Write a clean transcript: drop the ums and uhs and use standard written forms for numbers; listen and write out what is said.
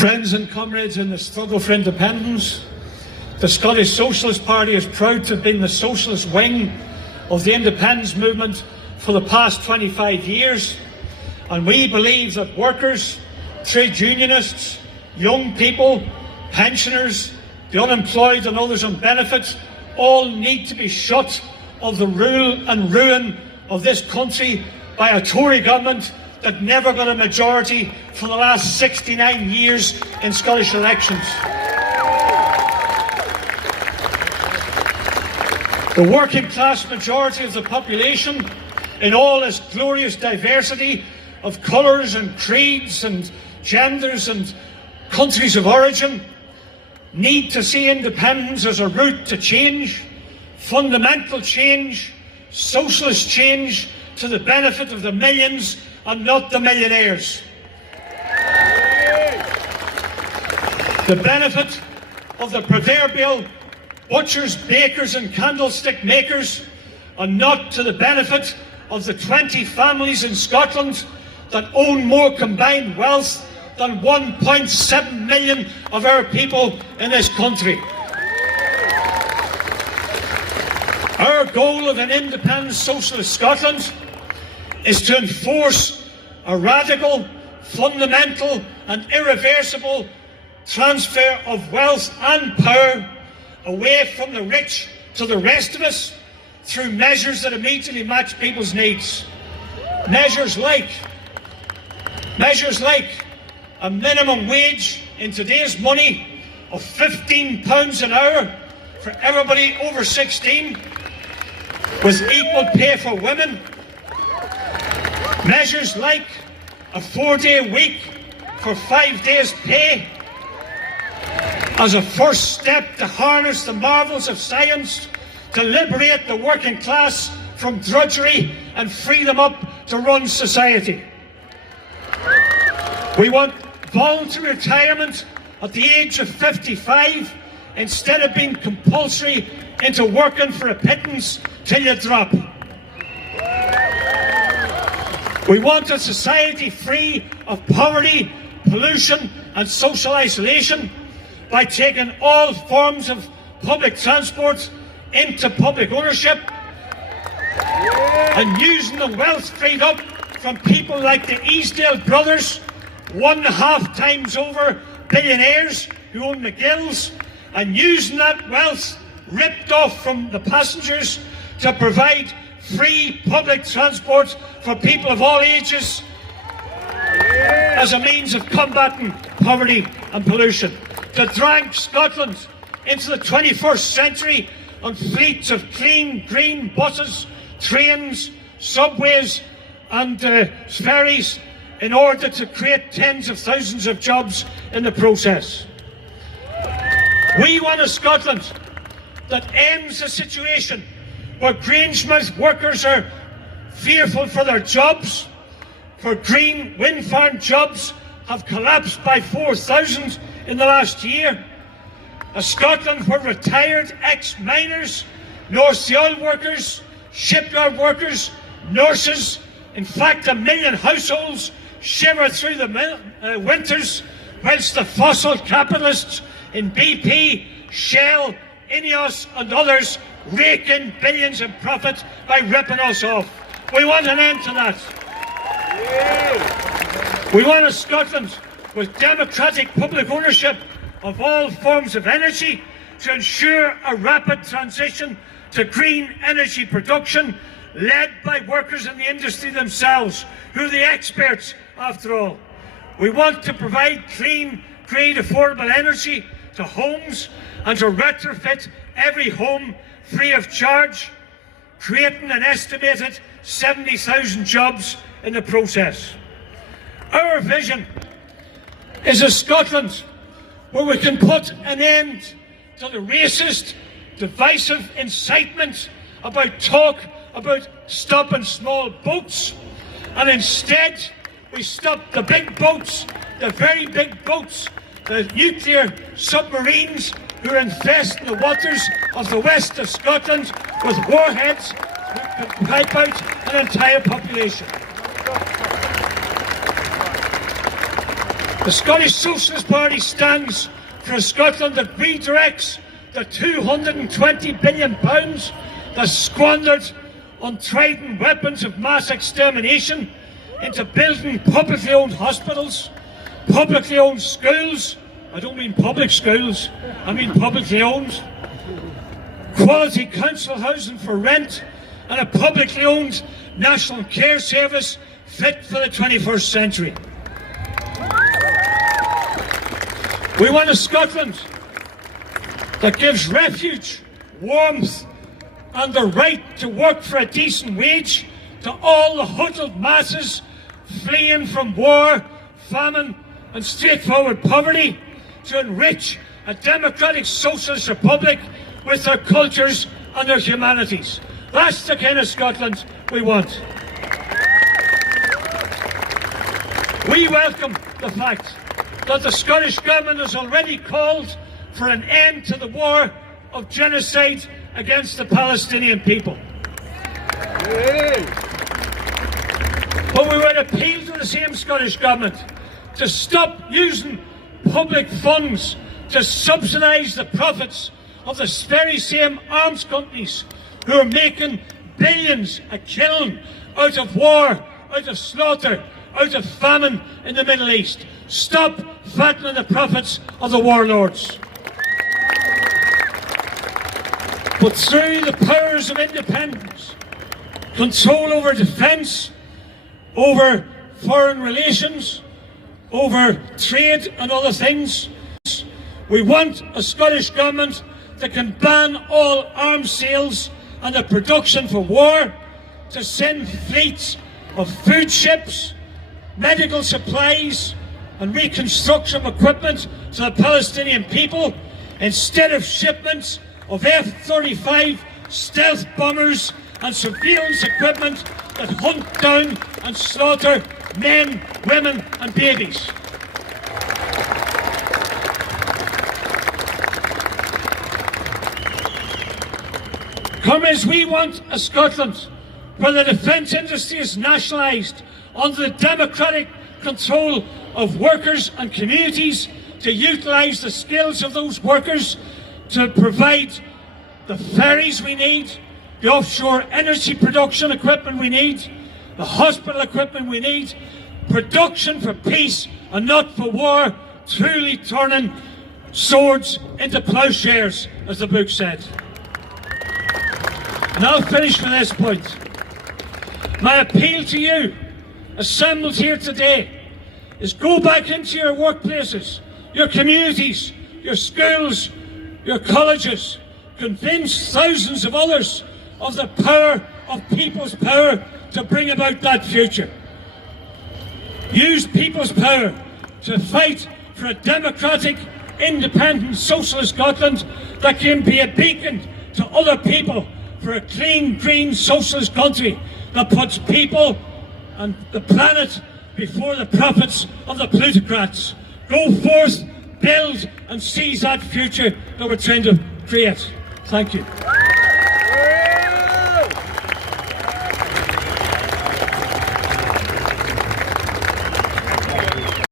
Friends and comrades in the struggle for independence, the Scottish Socialist Party is proud to have been the socialist wing of the independence movement for the past 25 years, and we believe that workers, trade unionists, young people, pensioners, the unemployed and others on benefits all need to be shut of the rule and ruin of this country by a Tory government that never got a majority for the last 69 years in Scottish elections. The working class majority of the population, in all its glorious diversity of colours and creeds and genders and countries of origin, need to see independence as a route to change, fundamental change, socialist change to the benefit of the millions and not the millionaires. The benefit of the proverbial butchers, bakers and candlestick makers, and not to the benefit of the 20 families in Scotland that own more combined wealth than 1.7 million of our people in this country. Our goal of an independent socialist Scotland is to enforce a radical, fundamental and irreversible transfer of wealth and power away from the rich to the rest of us through measures that immediately match people's needs. Measures like a minimum wage in today's money of £15 an hour for everybody over 16, with equal pay for women. Measures like a 4-day week for 5 days' pay as a first step to harness the marvels of science, to liberate the working class from drudgery and free them up to run society. We want voluntary retirement at the age of 55 instead of being compulsory into working for a pittance till you drop. We want a society free of poverty, pollution and social isolation by taking all forms of public transport into public ownership and using the wealth freed up from people like the Easdale brothers, 1.5 times over billionaires who own McGill's, and using that wealth ripped off from the passengers to provide free public transport for people of all ages as a means of combating poverty and pollution. To drag Scotland into the 21st century on fleets of clean, green buses, trains, subways and ferries in order to create tens of thousands of jobs in the process. We want a Scotland that ends the situation where Grangemouth workers are fearful for their jobs, where green wind farm jobs have collapsed by 4,000 in the last year. A Scotland where retired ex-miners, North Sea oil workers, shipyard workers, nurses, in fact 1 million households shiver through the winters whilst the fossil capitalists in BP, Shell, Ineos and others rake in billions in profit by ripping us off. We want an end to that. We want a Scotland with democratic public ownership of all forms of energy to ensure a rapid transition to green energy production led by workers in the industry themselves, who are the experts after all. We want to provide clean, green, affordable energy to homes and to retrofit every home free of charge, creating an estimated 70,000 jobs in the process. Our vision is a Scotland where we can put an end to the racist, divisive incitement about talk about stopping small boats, and instead we stop the big boats, the very big boats, the nuclear submarines who infest the waters of the west of Scotland with warheads that could wipe out an entire population. The Scottish Socialist Party stands for a Scotland that redirects the £220 billion that's squandered on trident weapons of mass extermination into building publicly owned hospitals, publicly owned schools. I don't mean public schools, I mean publicly owned. Quality council housing for rent and a publicly owned national care service fit for the 21st century. We want a Scotland that gives refuge, warmth and the right to work for a decent wage to all the huddled masses fleeing from war, famine and straightforward poverty, to enrich a democratic socialist republic with their cultures and their humanities. That's the kind of Scotland we want. We welcome the fact that the Scottish Government has already called for an end to the war of genocide against the Palestinian people. But we would appeal to the same Scottish Government to stop using public funds to subsidise the profits of the very same arms companies who are making billions a killing out of war, out of slaughter, out of famine in the Middle East. Stop fattening the profits of the warlords. But through the powers of independence, control over defence, over foreign relations, over trade and other things, we want a Scottish Government that can ban all arms sales and the production for war, to send fleets of food ships, medical supplies and reconstruction equipment to the Palestinian people instead of shipments of F-35 stealth bombers and surveillance equipment that hunt down and slaughter men, women and babies. Comrades, we want a Scotland where the defence industry is nationalised under the democratic control of workers and communities, to utilise the skills of those workers to provide the ferries we need, the offshore energy production equipment we need, the hospital equipment we need, production for peace and not for war, truly turning swords into ploughshares, as the book said. And I'll finish with this point. My appeal to you, assembled here today, is go back into your workplaces, your communities, your schools, your colleges. Convince thousands of others of the power of people's power to bring about that future. Use people's power to fight for a democratic, independent, socialist Scotland that can be a beacon to other people for a clean, green, socialist country that puts people and the planet before the profits of the plutocrats. Go forth, build and seize that future that we're trying to create. Thank you.